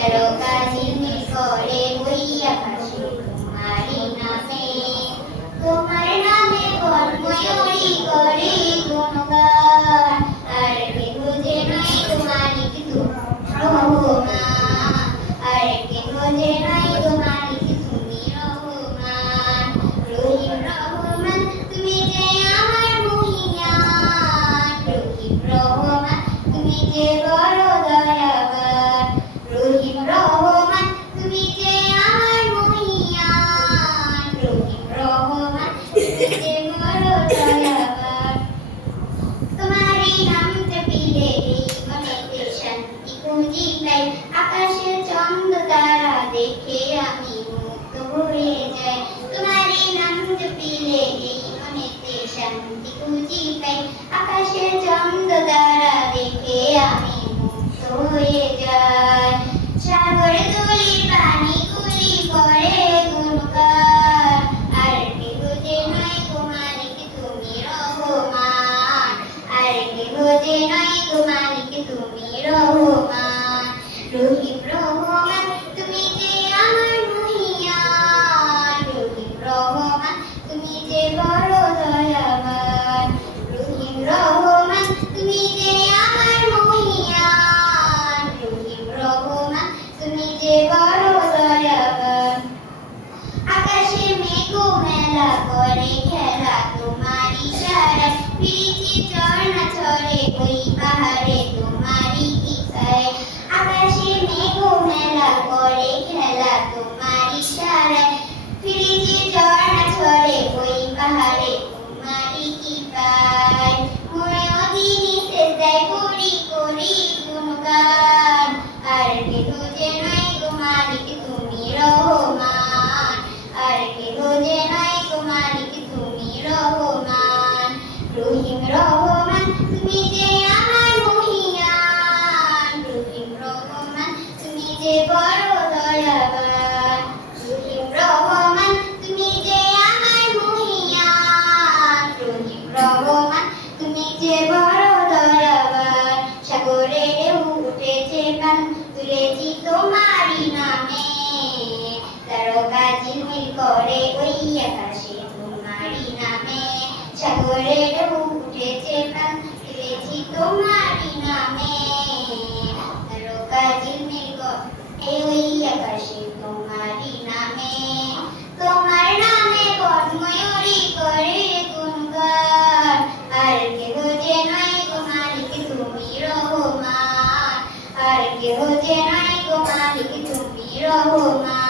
তারকা ঝিলমিল করে ওই আকাশে তোমারই নামে, তোমার নামে বনময়ূরী করে গুণগান, আর কেহ যে নাই তোমারিক তুমি রহমান, আর কেহ যে নাই তোমারিক তুমি রহমান। রহিম রহমান তুমি যে আমার মহিয়ান, রহিম রহমান তুমি যে বড় দয়াবান, রহিম রহমান তুমি যে আমার মহিয়ান, রহিম রহমান তুমি যে বড় দয়াবান। তোমারই নাম জপিলে এই মনেতে শান্তি খুঁজি পাই, আকাশের চন্দ্র তারা দেখে আমি মুগ্ধ হয়ে যাই। তোমারই নাম জপিলে এই মনেতে শান্তি খুঁজি পাই, আকাশের চন্দ্র তারা দেখে আমি মুগ্ধ হয়ে যাই। সাগর তুলির পানিগুলি করে গুণগান, আর কেহ যে নাই তোমারিক তুমি রহমান, আর কেহ যে নাই তোমারিক তুমি রহমান। রহিম রহমান তুমি যে আমার মহিয়ান, রহিম রহমান তুমি যে বড় দয়াবান, রহিম রহমান তুমি যে আমার মহিয়ান, রহিম রহমান তুমি যে বড় দয়াবান। আকাশে মেঘ মেলা করে খেলা তোমার ইশারায়, পিরিতি ঝর্ণা ঝরে ওই পাহাড়ে তোমারই ইশারায়। আকাশে মেঘ মেলা করে খেলা তোমার ইশারায়, পিরিতি ঝর্ণা ঝরে ওই পাহাড়ে তোমারই কৃপায়। মোরা অদিনে সেজদায় পড়ি করি গুণগান, আর কেহ যে নাই তোমারিক তুমি রহমান, আর কেহ যে নাই তোমারিক তুমি রহমান। রহিম রহমান তুমি যে আমার মহিয়ান, রহিম রহমান তুমি যে বড় দয়াবান, রহিম রহমান তুমি যে আমার মহিয়ান, রহিম রহমান তুমি যে বড় দয়াবান। সাগরে ঢেউ উঠেছে প্রাণ তুলেছি তোমারই নামে, তারকা ঝিলমিল করে ওই আকাশে তোমারই নামে। সাগরে ঢেউ উঠেছে প্রাণ তুলেছি তোমারই নামে, তারকা ঝিলমিল করে ওই আকাশে তোমারই নামে। তোমার নামে বনময়ূরী করে গুণগান, আর কেহ যে নাই তোমারিক তুমি রহমান, আর কেহ যে নাই তোমারিক তুমি রহমান।